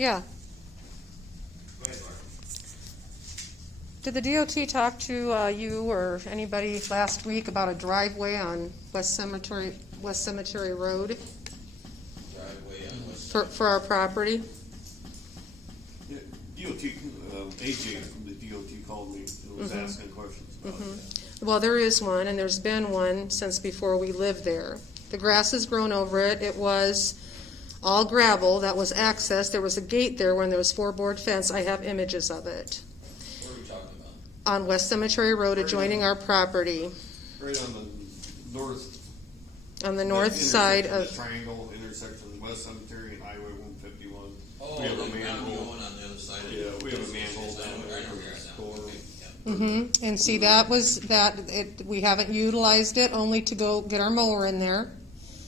Yeah. Go ahead, Mark. Did the DOT talk to you or anybody last week about a driveway on West Cemetery Road Driveway on West. for our property? Yeah, DOT, AJ from the DOT called me and was asking questions about that. Well, there is one, and there's been one since before we lived there. The grass has grown over it. It was all gravel. That was access. There was a gate there when there was four-board fence. I have images of it. What are we talking about? On West Cemetery Road adjoining our property. Right on the north. On the north side intersection, of, the triangle intersection, West Cemetery and Highway 151. Oh, We have a the manhole. one on the other side of it. Yeah, we have a manhole I down know there. where you're at now. Store. Okay, yeah. and see, that was, we haven't utilized it only to go get our mower in there.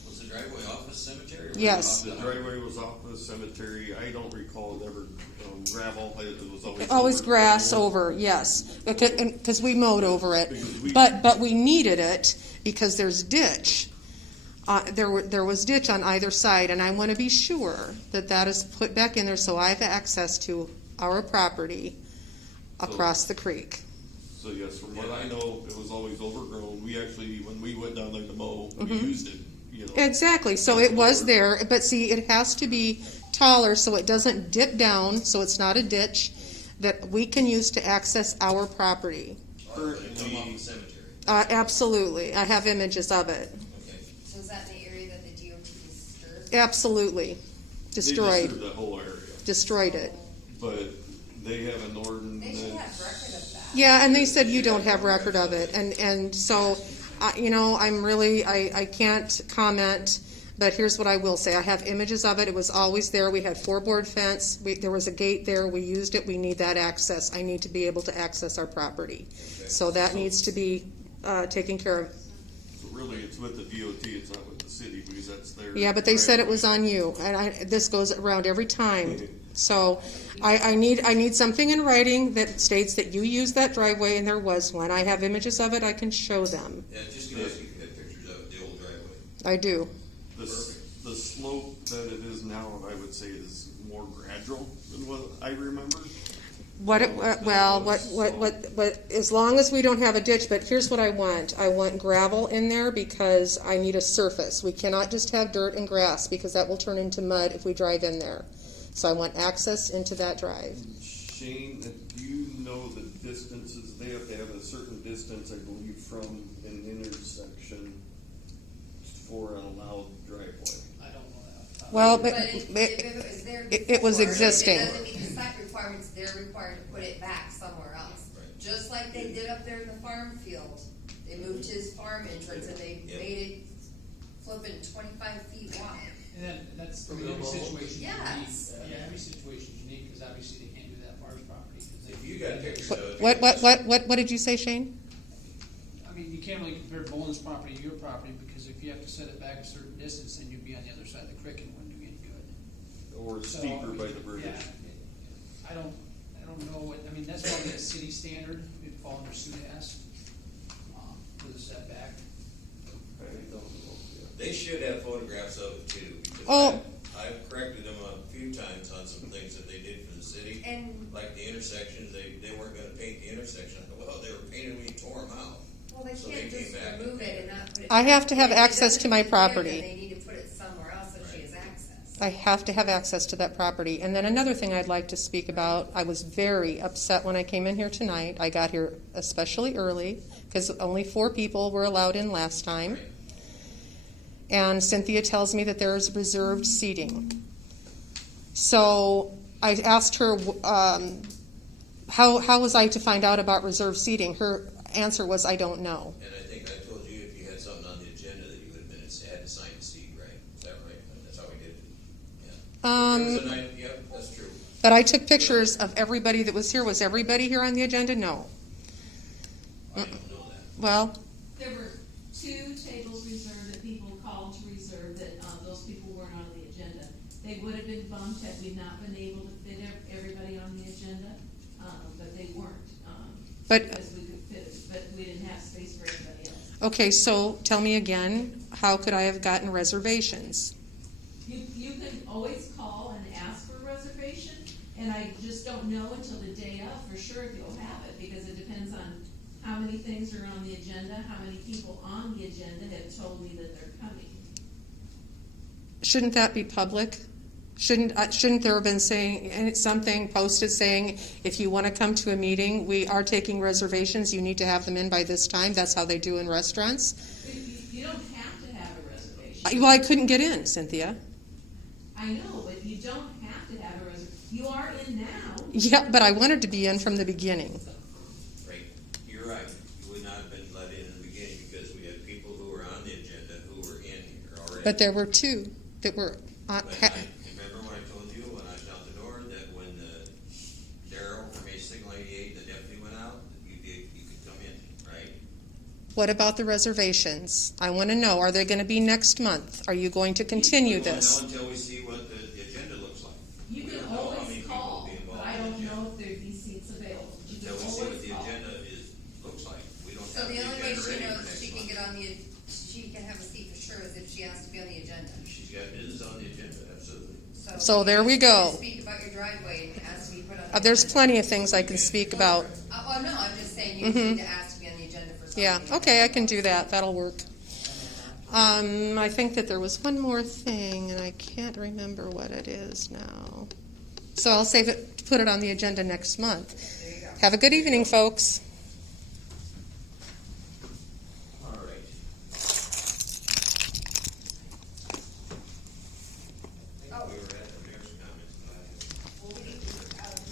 Was the driveway off the cemetery? Or was it Yes. off The driveway was off the cemetery. I don't recall it ever gravel. It was always Always over grass gravel. over, yes, because we mowed over it. Because we- But we needed it because there's ditch. There was ditch on either side, and I want to be sure that that is put back in there so I have access to our property across the creek. So yes, from what I know, it was always overgrown. We actually, when we went down there to mow, we used it, you know. Exactly, so it was there, but see, it has to be taller so it doesn't dip down, so it's not a ditch that we can use to access our property. Or did it come off the cemetery? Absolutely, I have images of it. Okay. So is that the area that the DOT disturbed? Absolutely. They Destroyed. disturbed the whole area, Destroyed it. but they have an They ordinance. should have record of that. Yeah, and they said you don't have record of it, and so, I'm really, I can't comment, but here's what I will say. I have images of it. It was always there. We had four-board fence. There was a gate there. We used it. We need that access. I need to be able to access our property. So that needs to be taken care of. So really, it's with the DOT, it's not with the city, because that's their. Yeah, but they said it was on you, and this goes around every time. So I need something in writing that states that you used that driveway, and there was one. I have images of it. I can show them. Yeah, just give us, you can get pictures of the old driveway. I do. The slope that it is now, I would say, is more gradual than what I remember. As long as we don't have a ditch, but here's what I want. I want gravel in there because I need a surface. We cannot just have dirt and grass because that will turn into mud if we drive in there. So I want access into that drive. Shane, do you know the distances? They have to have a certain distance, I believe, from an intersection for an allowed driveway. I don't know that. Well, But but if it was there it was before, existing. It doesn't mean the site requirements, they're required to put it back somewhere else. Right. Just like they did up there in the farm field. They moved his farm entrance and they Yeah. made it flipping 25 feet wide. And that's, I From mean, the every mobile? situation's unique. Yes. Yeah, every situation's unique, because obviously they can't do that farm's property. 'Cause If they- you got pictures of it. What did you say, Shane? I mean, you can't really compare Boland's property to your property, because if you have to set it back a certain distance, then you'd be on the other side of the creek and it wouldn't do any good. Or So, steeper by the bridge. Yeah, I don't know what, I mean, that's probably a city standard, it'd fall under SUDAS, for the setback. I don't know. Yeah. They should have photographs of it too. Because Oh. I've corrected them a few times on some things that they did for the city. And, Like the intersections, they weren't gonna paint the intersection. I thought, well, they were painting when you tore them out. well, they So can't they just came back. remove it and not put it. I have to have back. If it access to my doesn't fit there, property. then they need to put it somewhere else so she has access. I have to have access to that property. And then another thing I'd like to speak about, I was very upset when I came in here tonight. I got here especially early because only 4 people were allowed in last time. Right. And Cynthia tells me that there's reserved seating. So I asked her, how was I to find out about reserved seating? Her answer was, I don't know. And I think I told you if you had something on the agenda that you would have been, had to sign the seat, right? Is that right? That's how we did it. Yeah. There was a night, yep, that's true. But I took pictures of everybody that was here. Was everybody here on the agenda? No. I don't know that. Well, There were 2 tables reserved that people called to reserve, that those people weren't on the agenda. They would have been bumped had we not been able to fit everybody on the agenda, but they weren't. But- Because we could fit it, but we didn't have space for everybody else. okay, so tell me again, how could I have gotten reservations? You can always call and ask for a reservation. And I just don't know until the day of for sure if you'll have it, because it depends on how many things are on the agenda, how many people on the agenda have told me that they're coming. Shouldn't that be public? Shouldn't there have been something posted saying, if you want to come to a meeting, we are taking reservations, you need to have them in by this time? That's how they do in restaurants. You don't have to have a reservation. Well, I couldn't get in, Cynthia. I know, but you don't have to have a reservation. You are in now. Yeah, but I wanted to be in from the beginning. Right, you're right, you would not have been let in the beginning because we had people who were on the agenda who were in here already. But there were two that were But remember when I told you when I was out the door that when Daryl from Signal 88, the deputy went out, you could come in, right? What about the reservations? I want to know, are they going to be next month? Are you going to continue We won't this? know until we see what the agenda looks like. You We can don't know how many always people will call, be involved but I in the don't agenda. know if there'd be seats available. You can Until we see what always the call. agenda looks like. We don't So have the the only way agenda she ready for knows next she can month. get on she can have a seat for sure is if she has to be on the agenda. She's got business on the agenda, absolutely. So there we go. Speak about your driveway and it has to be put on the There's agenda. plenty of things I can speak about. Oh, no, I'm just saying you need to ask to be on the agenda for something. Yeah, okay, I can do that. That'll work. I think that there was one more thing, and I can't remember what it is now. So I'll save it, put it on the agenda next month. There you go. Have a good evening, folks.